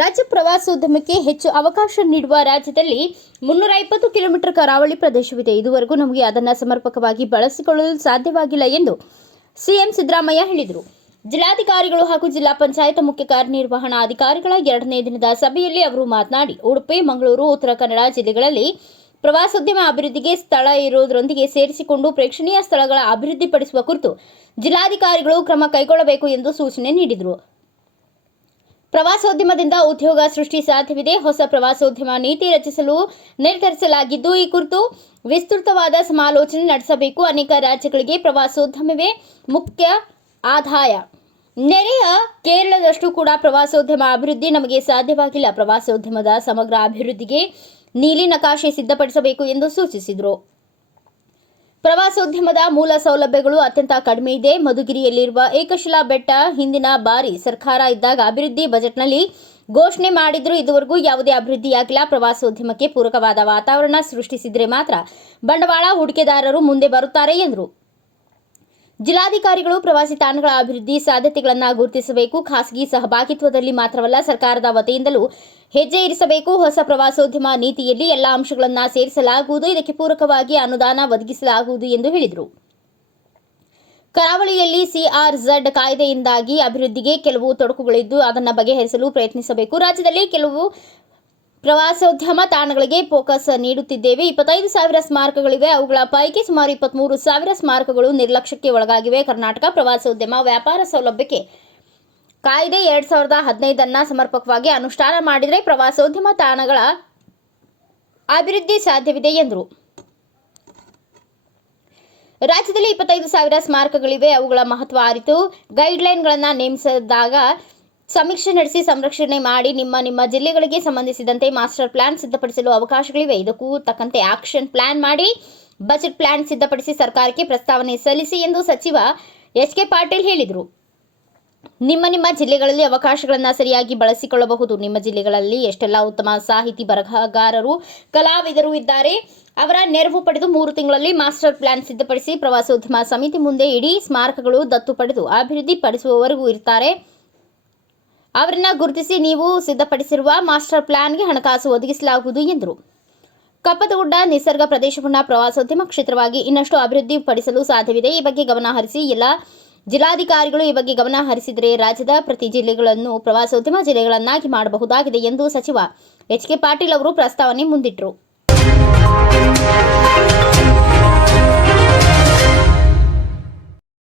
ರಾಜ್ಯ ಪ್ರವಾಸೋದ್ಯಮಕ್ಕೆ ಹೆಚ್ಚು ಅವಕಾಶ ನೀಡುವ ರಾಜ್ಯದಲ್ಲಿ ಮುನ್ನೂರ ಇಪ್ಪತ್ತು ಕಿಲೋಮೀಟರ್ ಕರಾವಳಿ ಪ್ರದೇಶವಿದೆ. ಇದುವರೆಗೂ ನಮಗೆ ಅದನ್ನು ಸಮರ್ಪಕವಾಗಿ ಬಳಸಿಕೊಳ್ಳಲು ಸಾಧ್ಯವಾಗಿಲ್ಲ ಎಂದು ಸಿಎಂ ಸಿದ್ದರಾಮಯ್ಯ ಹೇಳಿದರು. ಜಿಲ್ಲಾಧಿಕಾರಿಗಳು ಹಾಗೂ ಜಿಲ್ಲಾ ಪಂಚಾಯತ್ ಮುಖ್ಯ ಕಾರ್ಯನಿರ್ವಹಣಾಧಿಕಾರಿಗಳ ಎರಡನೇ ದಿನದ ಸಭೆಯಲ್ಲಿ ಅವರು ಮಾತನಾಡಿ, ಉಡುಪಿ, ಮಂಗಳೂರು, ಉತ್ತರ ಕನ್ನಡ ಜಿಲ್ಲೆಗಳಲ್ಲಿ ಪ್ರವಾಸೋದ್ಯಮ ಅಭಿವೃದ್ಧಿಗೆ ಸ್ಥಳ ಇರುವುದರೊಂದಿಗೆ ಸೇರಿಸಿಕೊಂಡು ಪ್ರೇಕ್ಷಣೀಯ ಸ್ಥಳಗಳ ಅಭಿವೃದ್ಧಿಪಡಿಸುವ ಕುರಿತು ಜಿಲ್ಲಾಧಿಕಾರಿಗಳು ಕ್ರಮ ಕೈಗೊಳ್ಳಬೇಕು ಎಂದು ಸೂಚನೆ ನೀಡಿದರು. ಪ್ರವಾಸೋದ್ಯಮದಿಂದ ಉದ್ಯೋಗ ಸೃಷ್ಟಿ ಸಾಧ್ಯವಿದೆ. ಹೊಸ ಪ್ರವಾಸೋದ್ಯಮ ನೀತಿ ರಚಿಸಲು ನಿರ್ಧರಿಸಲಾಗಿದ್ದು, ಈ ಕುರಿತು ವಿಸ್ತೃತವಾದ ಸಮಾಲೋಚನೆ ನಡೆಸಬೇಕು. ಅನೇಕ ರಾಜ್ಯಗಳಿಗೆ ಪ್ರವಾಸೋದ್ಯಮವೇ ಮುಖ್ಯ ಆದಾಯ. ನೆರೆಯ ಕೇರಳದಷ್ಟು ಕೂಡ ಪ್ರವಾಸೋದ್ಯಮ ಅಭಿವೃದ್ಧಿ ನಮಗೆ ಸಾಧ್ಯವಾಗಿಲ್ಲ. ಪ್ರವಾಸೋದ್ಯಮದ ಸಮಗ್ರ ಅಭಿವೃದ್ಧಿಗೆ ನೀಲಿ ನಕಾಶೆ ಸಿದ್ಧಪಡಿಸಬೇಕು ಎಂದು ಸೂಚಿಸಿದರು. ಪ್ರವಾಸೋದ್ಯಮದ ಮೂಲ ಸೌಲಭ್ಯಗಳು ಅತ್ಯಂತ ಕಡಿಮೆ ಇದೆ. ಮಧುಗಿರಿಯಲ್ಲಿರುವ ಏಕಶಿಲಾ ಬೆಟ್ಟ ಹಿಂದಿನ ಬಾರಿ ಸರ್ಕಾರ ಇದ್ದಾಗ ಅಭಿವೃದ್ಧಿ ಬಜೆಟ್ನಲ್ಲಿ ಘೋಷಣೆ ಮಾಡಿದ್ರು. ಇದುವರೆಗೂ ಯಾವುದೇ ಅಭಿವೃದ್ಧಿಯಾಗಿಲ್ಲ ಪ್ರವಾಸೋದ್ಯಮಕ್ಕೆ ಪೂರಕವಾದ ವಾತಾವರಣ ಸೃಷ್ಟಿಸಿದರೆ ಮಾತ್ರ ಬಂಡವಾಳ ಹೂಡಿಕೆದಾರರು ಮುಂದೆ ಬರುತ್ತಾರೆ ಎಂದರು. ಜಿಲ್ಲಾಧಿಕಾರಿಗಳು ಪ್ರವಾಸಿ ತಾಣಗಳ ಅಭಿವೃದ್ಧಿ ಸಾಧ್ಯತೆಗಳನ್ನು ಗುರುತಿಸಬೇಕು. ಖಾಸಗಿ ಸಹಭಾಗಿತ್ವದಲ್ಲಿ ಮಾತ್ರವಲ್ಲ ಸರ್ಕಾರದ ವತಿಯಿಂದಲೂ ಹೆಜ್ಜೆ ಇರಿಸಬೇಕು. ಹೊಸ ಪ್ರವಾಸೋದ್ಯಮ ನೀತಿಯಲ್ಲಿ ಎಲ್ಲ ಅಂಶಗಳನ್ನು ಸೇರಿಸಲಾಗುವುದು. ಇದಕ್ಕೆ ಪೂರಕವಾಗಿ ಅನುದಾನ ಒದಗಿಸಲಾಗುವುದು ಎಂದು ಹೇಳಿದರು. ಕರಾವಳಿಯಲ್ಲಿ ಸಿಆರ್ಝಡ್ ಕಾಯ್ದೆಯಿಂದಾಗಿ ಅಭಿವೃದ್ಧಿಗೆ ಕೆಲವು ತೊಡಕುಗಳಿದ್ದು ಅದನ್ನು ಬಗೆಹರಿಸಲು ಪ್ರಯತ್ನಿಸಬೇಕು. ರಾಜ್ಯದಲ್ಲಿ ಕೆಲವು ಪ್ರವಾಸೋದ್ಯಮ ತಾಣಗಳಿಗೆ ಫೋಕಸ್ ನೀಡುತ್ತಿದ್ದೇವೆ. ಇಪ್ಪತ್ತೈದು ಸಾವಿರ ಸ್ಮಾರಕಗಳಿವೆ. ಅವುಗಳ ಪೈಕಿ ಸುಮಾರು ಇಪ್ಪತ್ಮೂರು ಸಾವಿರ ಸ್ಮಾರಕಗಳು ನಿರ್ಲಕ್ಷ್ಯಕ್ಕೆ ಒಳಗಾಗಿವೆ. ಕರ್ನಾಟಕ ಪ್ರವಾಸೋದ್ಯಮ ವ್ಯಾಪಾರ ಸೌಲಭ್ಯಕ್ಕೆ ಕಾಯ್ದೆ ಎರಡ್ ಸಾವಿರದ ಹದಿನೈದನ್ನ ಸಮರ್ಪಕವಾಗಿ ಅನುಷ್ಠಾನ ಮಾಡಿದರೆ ಪ್ರವಾಸೋದ್ಯಮ ತಾಣಗಳ ಅಭಿವೃದ್ಧಿ ಸಾಧ್ಯವಿದೆ ಎಂದರು. ರಾಜ್ಯದಲ್ಲಿ ಇಪ್ಪತ್ತೈದು ಸಾವಿರ ಸ್ಮಾರಕಗಳಿವೆ. ಅವುಗಳ ಮಹತ್ವ ಅರಿತು ಗೈಡ್ಲೈನ್ಗಳನ್ನು ನೇಮಿಸಿದಾಗ ಸಮೀಕ್ಷೆ ನಡೆಸಿ ಸಂರಕ್ಷಣೆ ಮಾಡಿ ನಿಮ್ಮ ನಿಮ್ಮ ಜಿಲ್ಲೆಗಳಿಗೆ ಸಂಬಂಧಿಸಿದಂತೆ ಮಾಸ್ಟರ್ ಪ್ಲಾನ್ ಸಿದ್ಧಪಡಿಸಲು ಅವಕಾಶಗಳಿವೆ. ಇದಕ್ಕೂ ತಕ್ಕಂತೆ ಆಕ್ಷನ್ ಪ್ಲಾನ್ ಮಾಡಿ, ಬಜೆಟ್ ಪ್ಲಾನ್ ಸಿದ್ಧಪಡಿಸಿ ಸರ್ಕಾರಕ್ಕೆ ಪ್ರಸ್ತಾವನೆ ಸಲ್ಲಿಸಿ ಎಂದು ಸಚಿವ ಎಸ್ ಕೆ ಪಾಟೀಲ್ ಹೇಳಿದರು. ನಿಮ್ಮ ನಿಮ್ಮ ಜಿಲ್ಲೆಗಳಲ್ಲಿ ಅವಕಾಶಗಳನ್ನು ಸರಿಯಾಗಿ ಬಳಸಿಕೊಳ್ಳಬಹುದು. ನಿಮ್ಮ ಜಿಲ್ಲೆಗಳಲ್ಲಿ ಎಷ್ಟೆಲ್ಲ ಉತ್ತಮ ಸಾಹಿತಿ ಬರಹಗಾರರು, ಕಲಾವಿದರು ಇದ್ದಾರೆ, ಅವರ ನೆರವು ಪಡೆದು ಮೂರು ತಿಂಗಳಲ್ಲಿ ಮಾಸ್ಟರ್ ಪ್ಲಾನ್ ಸಿದ್ಧಪಡಿಸಿ ಪ್ರವಾಸೋದ್ಯಮ ಸಮಿತಿ ಮುಂದೆ ಇಡೀ ಸ್ಮಾರಕಗಳು ದತ್ತು ಪಡೆದು ಅಭಿವೃದ್ಧಿ ಪಡಿಸುವವರೆಗೂ ಇರ್ತಾರೆ. ಅವರನ್ನ ಗುರುತಿಸಿ ನೀವು ಸಿದ್ಧಪಡಿಸಿರುವ ಮಾಸ್ಟರ್ ಪ್ಲಾನ್ಗೆ ಹಣಕಾಸು ಒದಗಿಸಲಾಗುವುದು ಎಂದರು. ಕಪ್ಪತಗುಡ್ಡ ನಿಸರ್ಗ ಪ್ರದೇಶವನ್ನು ಪ್ರವಾಸೋದ್ಯಮ ಕ್ಷೇತ್ರವಾಗಿ ಇನ್ನಷ್ಟು ಅಭಿವೃದ್ಧಿಪಡಿಸಲು ಸಾಧ್ಯವಿದೆ. ಈ ಬಗ್ಗೆ ಗಮನ ಹರಿಸಿ ಎಲ್ಲ ಜಿಲ್ಲಾಧಿಕಾರಿಗಳು ಈ ಬಗ್ಗೆ ಗಮನ ಹರಿಸಿದರೆ ರಾಜ್ಯದ ಪ್ರತಿ ಜಿಲ್ಲೆಗಳನ್ನು ಪ್ರವಾಸೋದ್ಯಮ ಜಿಲ್ಲೆಗಳನ್ನಾಗಿ ಮಾಡಬಹುದಾಗಿದೆ ಎಂದು ಸಚಿವ ಎಚ್ ಕೆ ಪಾಟೀಲ್ ಅವರು ಪ್ರಸ್ತಾವನೆ ಮುಂದಿಟ್ಟರು.